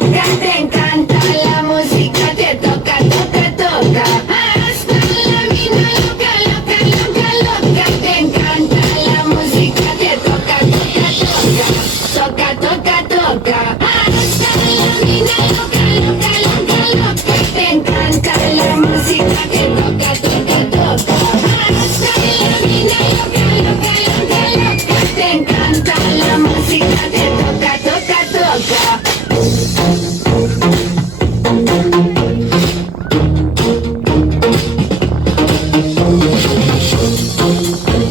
loca, te encanta la música, te toca, toca, toca. Hasta la mina loca, loca, loca, loca, te encanta la música, te toca, toca, toca. Toca, toca, toca. Hasta la mina loca, loca, loca, loca, te encanta la música.